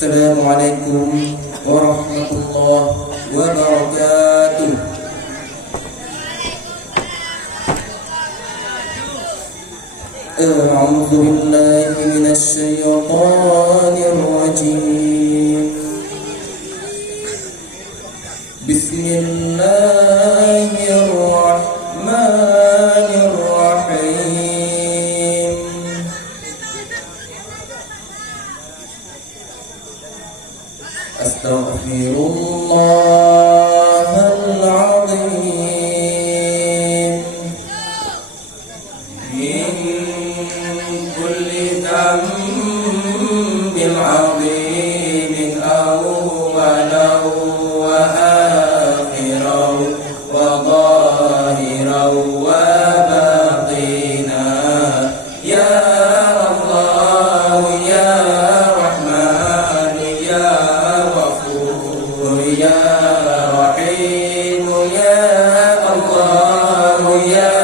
Assalamualaikum warahmatullahi wabarakatuh. A'udzu billahi minasy syaithanir rajim. Bismillahirrahmanirrahim. Astaghfirullahal azim min kulli dhanbin azimin awwalahu wa akhirahu wa zahirahu wa batina. Ya Allah ya Rahman ya Ya Rahim Ya Allah Ya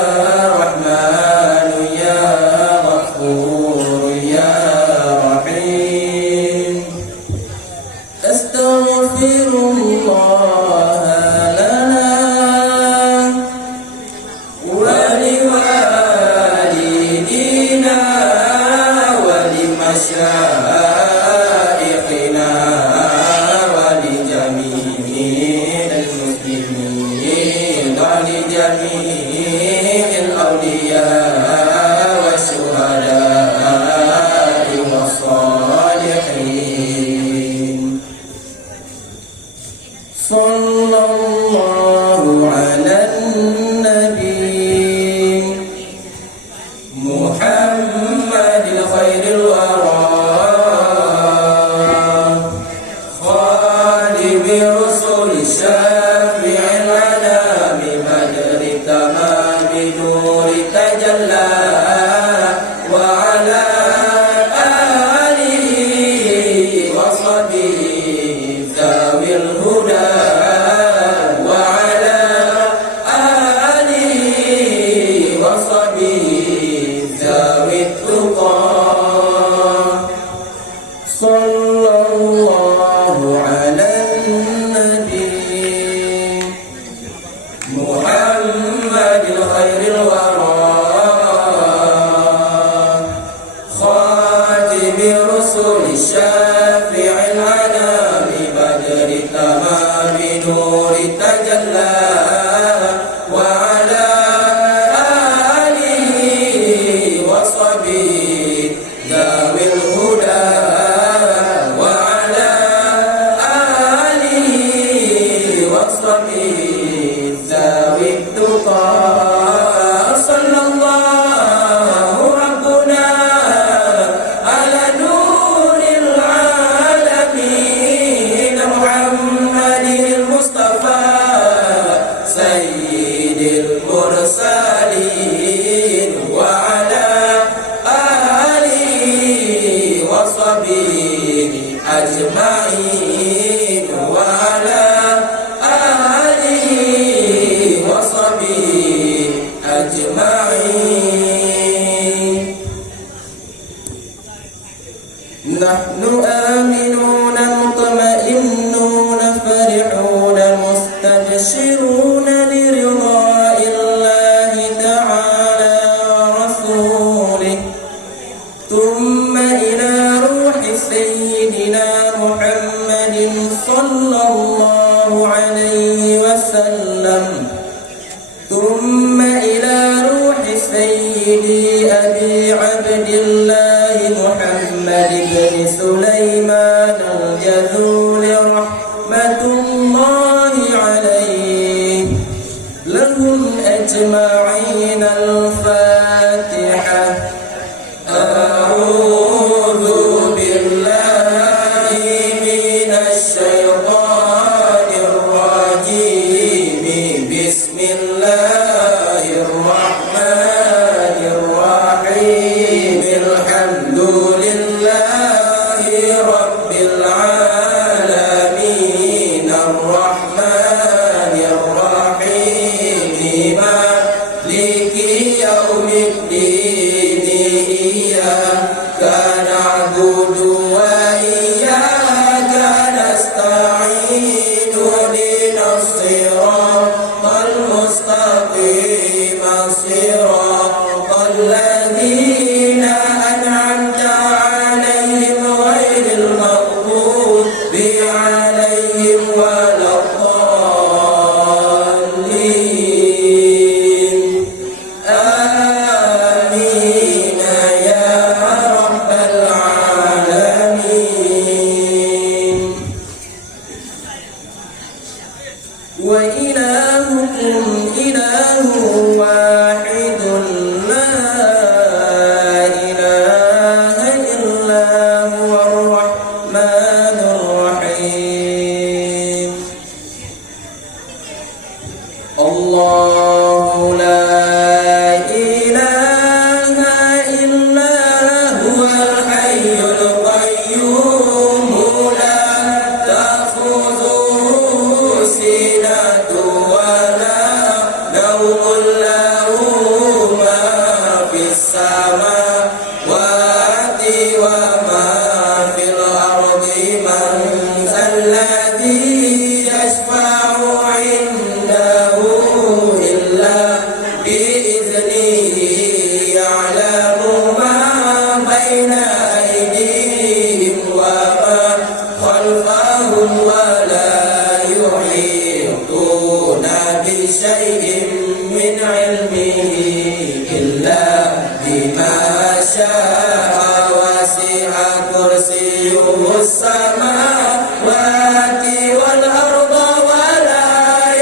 Rahman Ya Ghafur Ya Rahim. Astaghfirullah lana wa liwalidina wa limasyayikhina جميع الأولياء والشهداء والصالحين. صلى الله على النبي محمد خير الورى خالد برسول الشافع العلام بدر تمام نور تجلى وعلى آله وصحبه ذوي الهدى وعلى آله وصحبه ذوي التقى. صلى الله على النبي محمد خير الورى خاتم رسل الشافع العلام بدر تمام نور تجلى وعلى آله وصحبه ذوي الهدى وعلى آله وصحبه ذوي التقى. صلى الله ربنا على نور العالمين محمد المصطفى سيد المرسلين وعلى آله وصحبه أجمعين وعلى آله وصحبه أجمعين. نحن آمنون مطمئنون فرحون مستبشرون لرضاء الله تعالى ورسوله ثم إلى روح سيدنا محمد صلى الله عليه وسلم ثم إلى روح سيدي أبي عبد الله محمد بن سليمان الجذول رحمة الله عليه لهم أجمعين. الفاتحة. أعوذ بالله من الشيطان الرجيم. بسم الله الرحمن الرحيم. الحمد لله رب العالمين الرحمن الرحيم مالك يوم الدين إياك نعبد وإياك إلهكم إله واحد لا إله إلا هو الرحمن الرحيم الله لا إله إلا هو الحي القيوم لا تأخذه سنة ولا نوم له ما في السماوات وما في الأرض من ذا الذي يشفع عنده إلا بإذنه يعلم ما بين أيديهم وما خلفهم ولا يحيطون بشيء من علمه إلا بما شاء وسع كرسيه السماوات والأرض ولا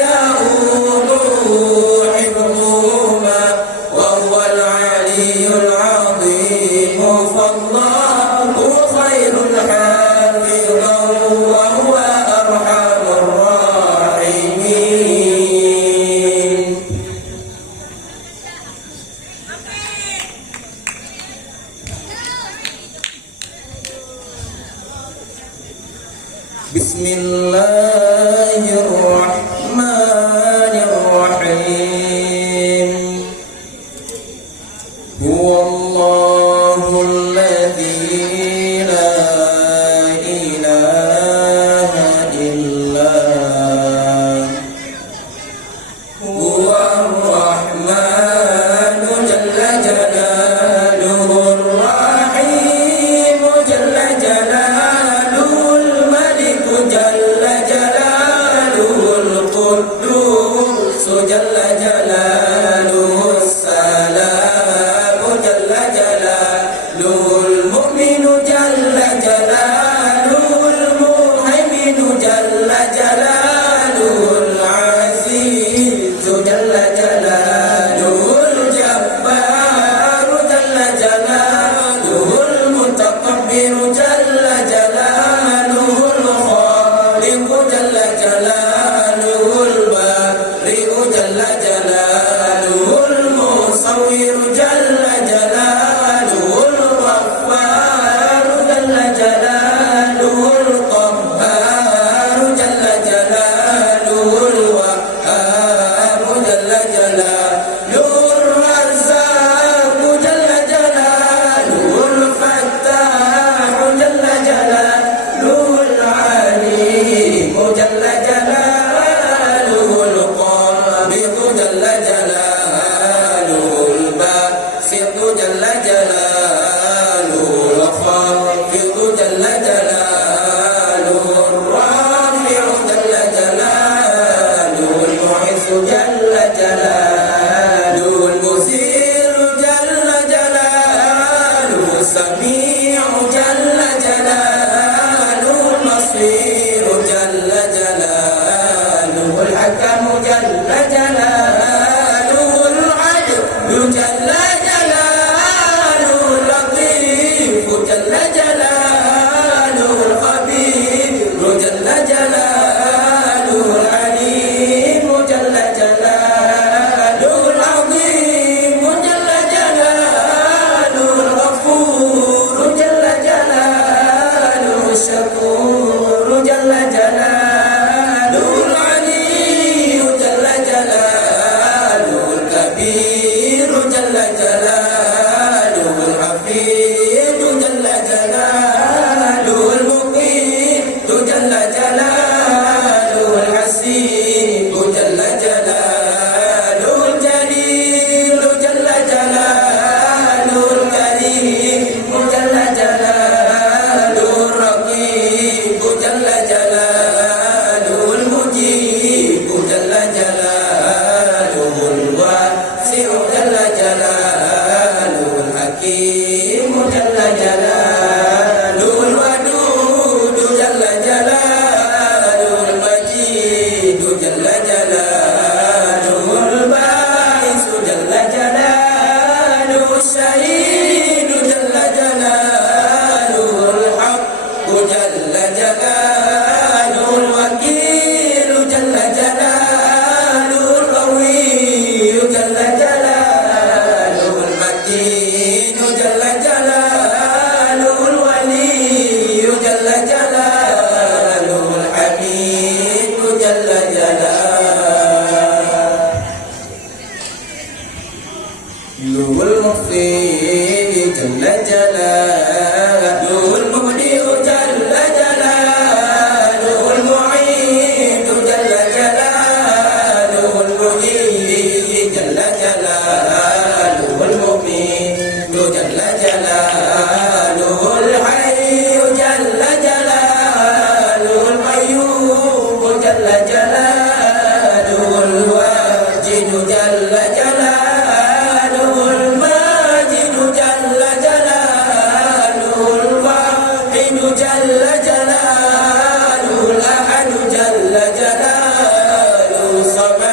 يؤوده حفظهما وهو العلي العظيم فالله خير حافظا وهو أرحم الراحمين بسم الله الرحمن الرحيم هو الله الذي لا إله إلا هو الرحمن جل جلاله الرحيم جل جلاله الملك جل جلاله القدوس جل جلاله السلام جل جلاله المؤمن جل جلاله المهيمن جل جلاله العزيز جل جلاله الجبار جل جلاله المتكبر جل جلاله الخالق جل جلاله البارئ جل جلاله المصور جل جلاله الغفار جل جلاله القهار جل جلاله الوهاب جل جلاله الرزاق جل جلاله الفتاح جل جلاله العليم جل جلاله القابض جل جلاله الباسط جل جلاله الخافض جل جلاله الرافع جل جلاله المعز جل جلاله المذل جل جلاله السميع جل جلاله البصير جل جلاله الحكم جل جلاله العدل جل جلاله اللطيف جل جلاله الخبير جل جلاله العليم جل جلاله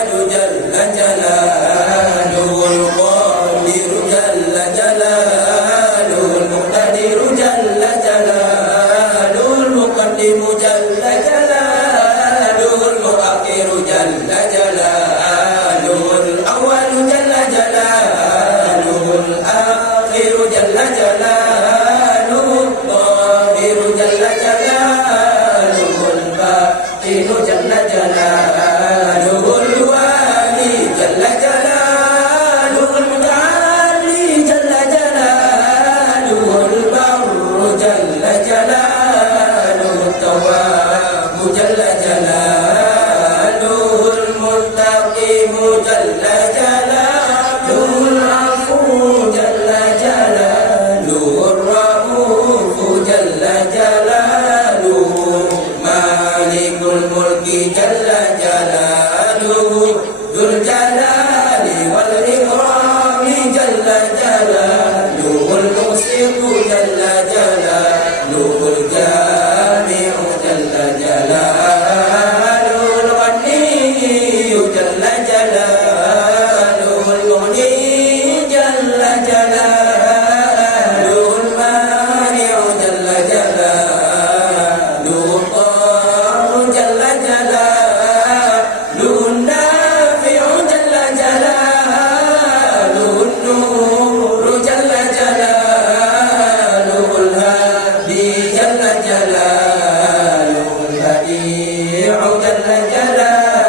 جل جلاله القادر جل جلاله المقتدر جل جلاله المقدم جل جلاله المؤخر جل جلاله الأول جل جلاله الآخر جل جلاله الظاهر جل جلاله الباطن جل جلاله الوالي جل جلاله المتعالي جل جلاله البر جل جلاله التواب جل جلاله المنتقم جل جلاله العفو جل جلاله الرؤوف جل جلاله مالك الملك جل جلاله ذو الجلال والإكرام جل جلاله المقسط جل جلاله الجامع جل جلاله الغني جل جلاله المغني جل جلاله المانع جل جلاله الضار جل جلاله النافع جل جلاله النور جل جلاله الهادي جل جلاله البديع جل جلاله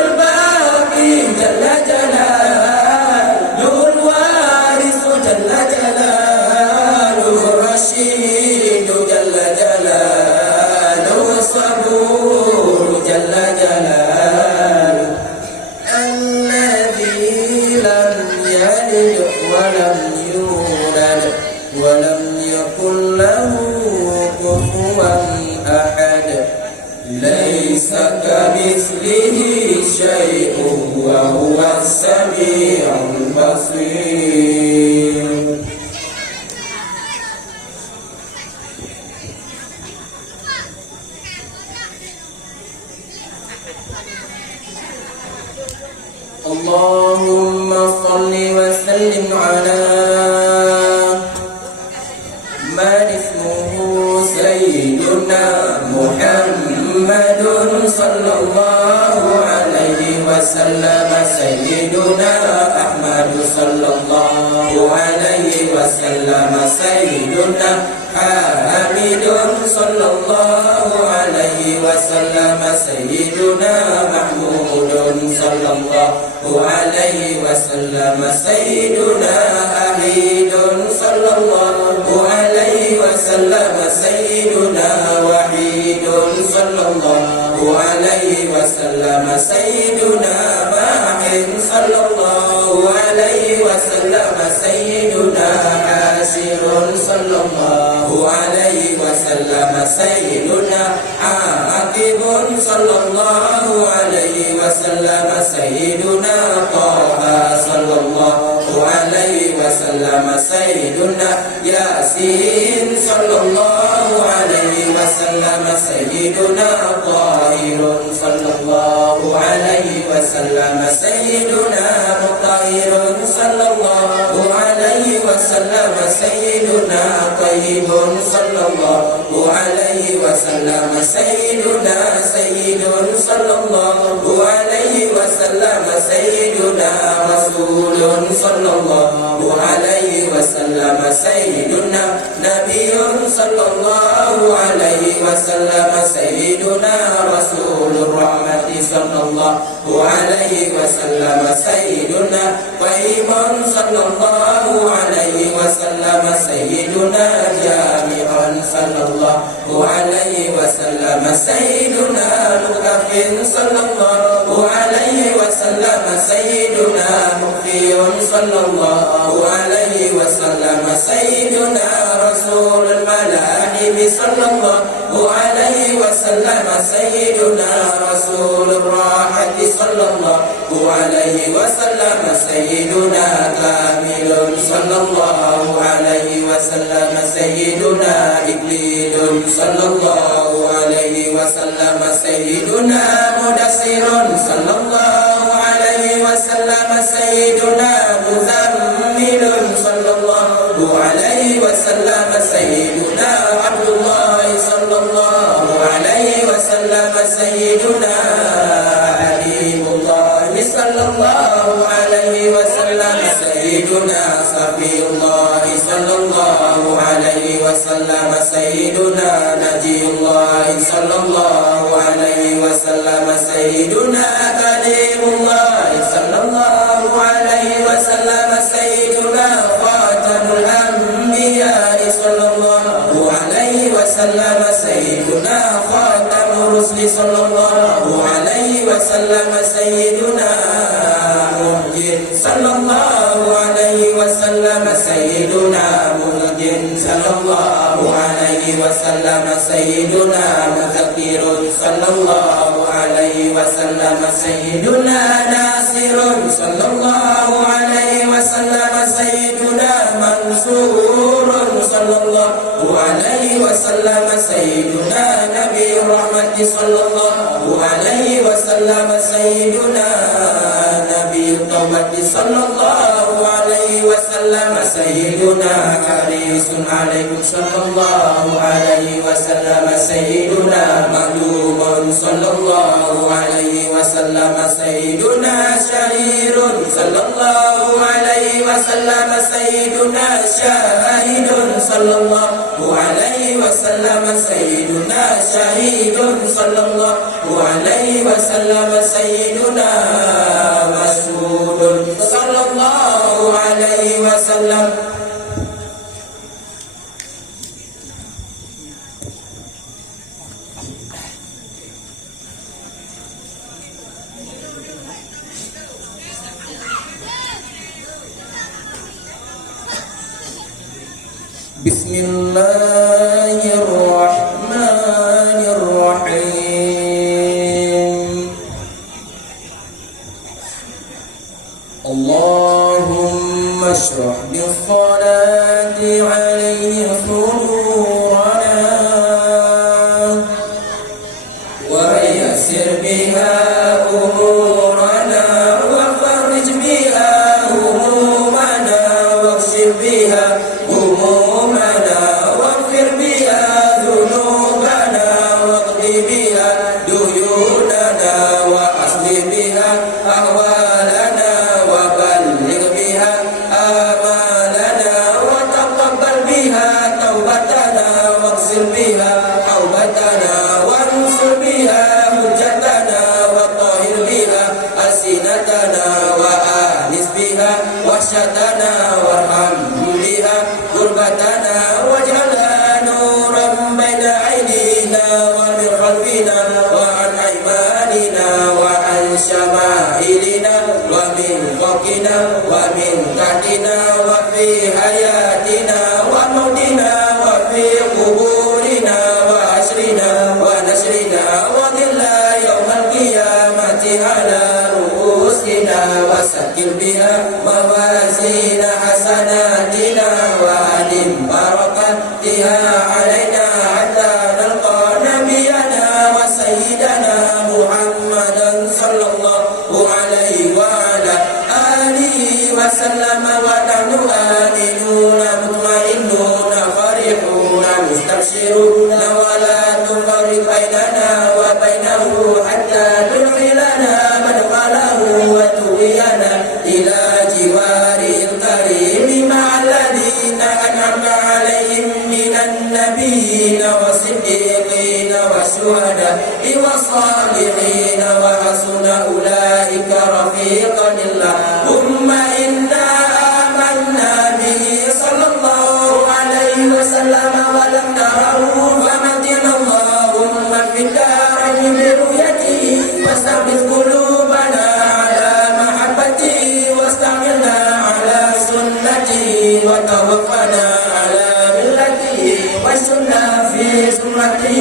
الباقي جل جلاله الوارث جل جلاله الرشيد جل جلاله الصبور جل جلاله الذي لم يلد ولم يولد ولم يكن له كفوا أحد ليس كمثله شيء وهو السميع البصير اللهم صل وسلم على من اسمه سيدنا محمد صلى الله عليه وسلم سيدنا أحمد صلى الله عليه وسلم سيدنا حامد صلى الله عليه وسلم سيدنا محمود صلى الله عليه وسلم سيدنا أحيد صلى الله عليه وسلم سيدنا وحيد صلى الله عليه وسلم سيدنا ماحن صلى الله عليه وسلم سيدنا حاشر صلى الله عليه وسلم سيدنا عاقب صلى الله عليه وسلم سيدنا طه صلى الله عليه وسلم سيدنا ياسين صلى الله عليه وسلم سيدنا طاهر صلى الله عليه وسلم سيدنا مطهر صلى الله عليه وسلم سيدنا طيب صلى الله عليه وسلم سيدنا سيد صلى الله عليه وسلم سيدنا رسول صلى الله عليه وسلم سيدنا نبي صلى الله عليه وسلم سيدنا رسول الرحمة صلى الله عليه وسلم سيدنا قيم صلى الله عليه وسلم سيدنا جامع صلى الله عليه وسلم سيدنا مكفر صلى الله عليه وسلم سيدنا مخفي صلى الله عليه وسلم سيدنا رسول الملاحم صلى الله عليه وسلم سيدنا رسول الراحة صلى الله عليه وسلم سيدنا كامل صلى الله عليه وسلم سيدنا إكليل صلى الله عليه وسلم سيدنا مدثر صلى الله عليه وسلم سيدنا مزمل صلى الله عليه وسلم سيدنا عبد الله صلى الله عليه وسلم سيدنا حبيب الله صلى الله عليه وسلم سيدنا صفي الله صلى الله عليه وسلم سيدنا نجي الله صلى الله عليه وسلم سيدنا كريم الله صلى الله عليه وسلم سيدنا خاتم الأنبياء صلى الله عليه وسلم سيدنا خاتم الرسل صلى الله عليه وسلم سيدنا مهجر صلى الله عليه وسلم سيدنا مهجر صلى الله عليه وسلم سيدنا مذكر صلى الله عليه وسلم سيدنا ناصر صلى الله عليه وسلم سيدنا منصور صلى الله عليه وسلم سيدنا نبي الرحمة صلى الله عليه وسلم سيدنا نبي التوبة صلى الله عليه وسلم سيدنا حريص عليكم صلى الله عليه وسلم سيدنا مظلوم صلى الله عليه وسلم سيدنا شهير صلى الله عليه وسلم سيدنا شاهد صلى الله عليه وسلم سيدنا شهيد صلى الله عليه وسلم سيدنا مشهود صلى الله عليه وسلم بسم الله الرحمن الرحيم اللهم اشرح بالصلاة عليه صدورنا ويسر بها أمورنا وفرج بها همومنا واكشف بها همومنا واغفر بها ذنوبنا واقض بها ديوننا وأصلح بها أحوالنا وبلغ بها آمالنا وتقبل بها توبتنا واغسل بها حوبتنا وانصر بها حجتنا وطهر بها ألسنتنا وآنس بها وحشتنا وارحم بها غربتنا واجعلها نورا بين أيدينا ومن خلفنا وعن أيماننا وعن شمائلنا ومن فوقنا ومن تحتنا وفي حياتنا وموتنا وفي قبورنا وعشرنا ونشرنا وظلا يوم القيامة على رؤوسنا وسكر بها موازين حسناتنا وأدم بركاتها علينا حتى نلقى نبينا وسيدنا محمدا صلى الله عليه وعلى آله وسلم ونحن آمنون مطمئنون فرحون مستبشرون ولا تفرق بيننا وبينه حتى تدخلنا مدخله وتوينا إلى جواره الكريم مع الذين أنعمت عليهم من النبيين والصديقين والشهداء والصالحين وحسن أولئك رفيقا اللهم إنا آمنا به صلى الله عليه وسلم ولم نره فمتنا اللهم في الدارين برؤيته واستغفر قلوبنا على محبته واستعملنا على سنته وتوفنا على ملته واشتنا في سنته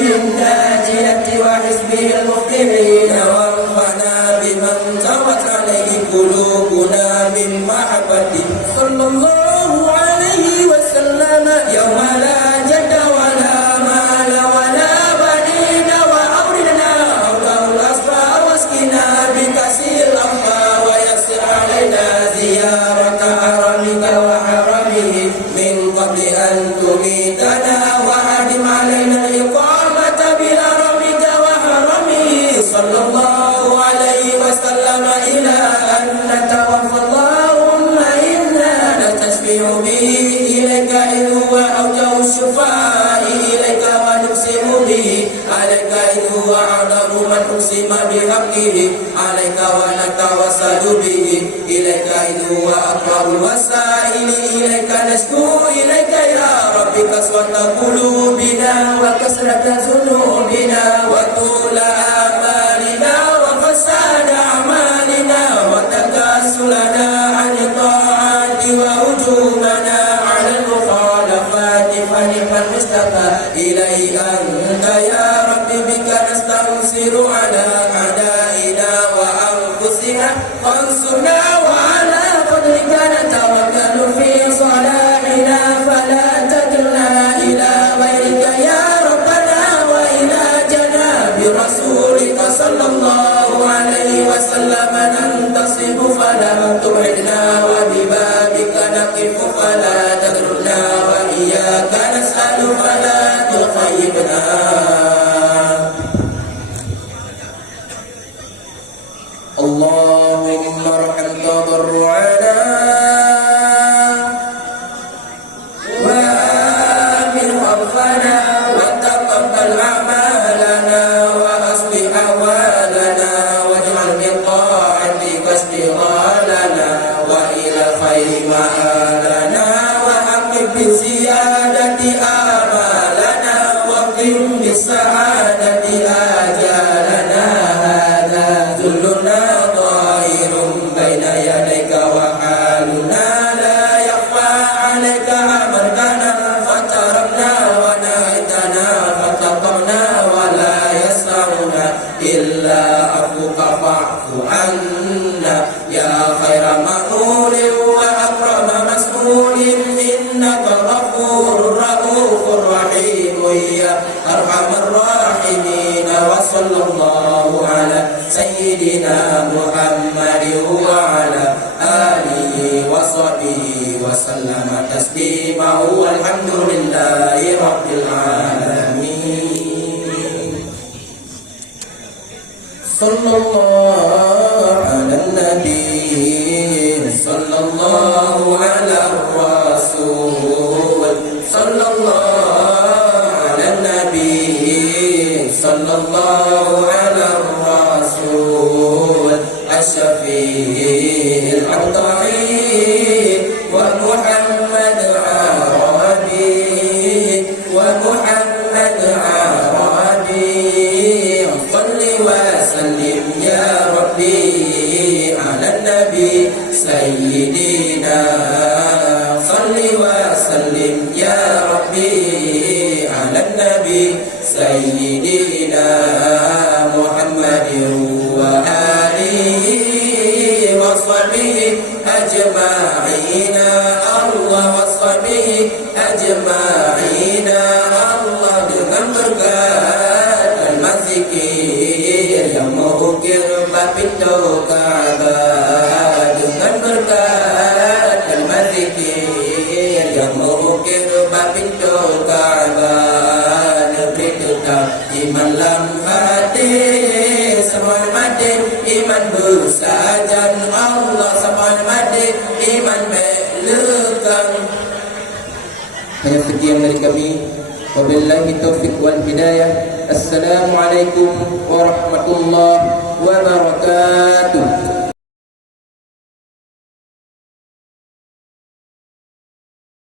انطوت عليه قلوبنا من محبته صلى الله عليه وسلم يوم لا جد ولا مال ولا بنين وأورثنا حوله الأصفى واسقنا بكأسه الأوفى ويسر علينا زيارة حرمك وحرمه من قبل أن تميتنا وأدم علينا الإقامة بحرمك وحرمه صلى الله عليه وسلم إلى أن نتوفى اللهم إنا نستشفع به إليك إذ هو أوجه الشفاء إليك ونقسم به عليك إذ هو أعظم من أقسم بحقه عليك ونتوسل به إليك إذ هو أقرب الوسائل إليك نشكو إليك يا رب قسوة قلوبنا وكسرة ذنوبنا وطول آمالنا وفساد أعمالنا وتكاسلنا عن الطاعات وهجومنا على المخالفات فنعم المشتكى إليه أنت يا رب بك نستنصر على أعدائنا وأنفسنا فانصرنا وعلى قدرك نتوكل في صلاحنا فلا تكلنا إلى غيرك يا ربنا وإلى جناب رسولك صلى الله عليه وسلم ننتصب فلا تبعدنا وببابك نقف فلا تتركنا وإياك نسأل فلا تخيبنا اللهم ارحم تضرعنا وآمن خوفنا وتقبل أعمالنا وأصلح أحوالنا واجعل من طاعتك اشتغالنا وإلى خير مآلنا وحقق بزيادة آمالنا واقم بالسعادة آجالنا هذا ذلنا ظاهر بين يديك وحالنا لا يخفى عليك أمرتنا فتركنا ونهيتنا فتقمنا ولا يسعنا إلا عفوك فاعف عنا يا خير مأمول وأكرم مسؤول إنك غفور رؤوف رحيم يا أرحم الراحمين وصلى الله على سيدنا محمد وعلى آله وصحبه وسلم تسليما والحمد لله رب العالمين صلى الله على النبي صلى الله على الرسول صلى الله على النبي صلى الله على الرسول الشفيع العطاء ومحمد عربي ومحمد عربي صل وسلم يا ربي على النبي سيدنا صل وسلم يا ربي على النبي سيدنا محمد وآله وصحبه أجمعين الله وصحبه أجمعين الله dengan berkat dan zikir yang mengukir pintu Ka'bah dengan berkat dan zikir yang mengukir pintu Ka'bah negeri tetap iman lam hati semuanya mati iman bersajan Allah semuanya mati iman melekang. Hanya sekian dari kami. Wabillahi taufiq wal hidayah. Assalamualaikum warahmatullahi wabarakatuh.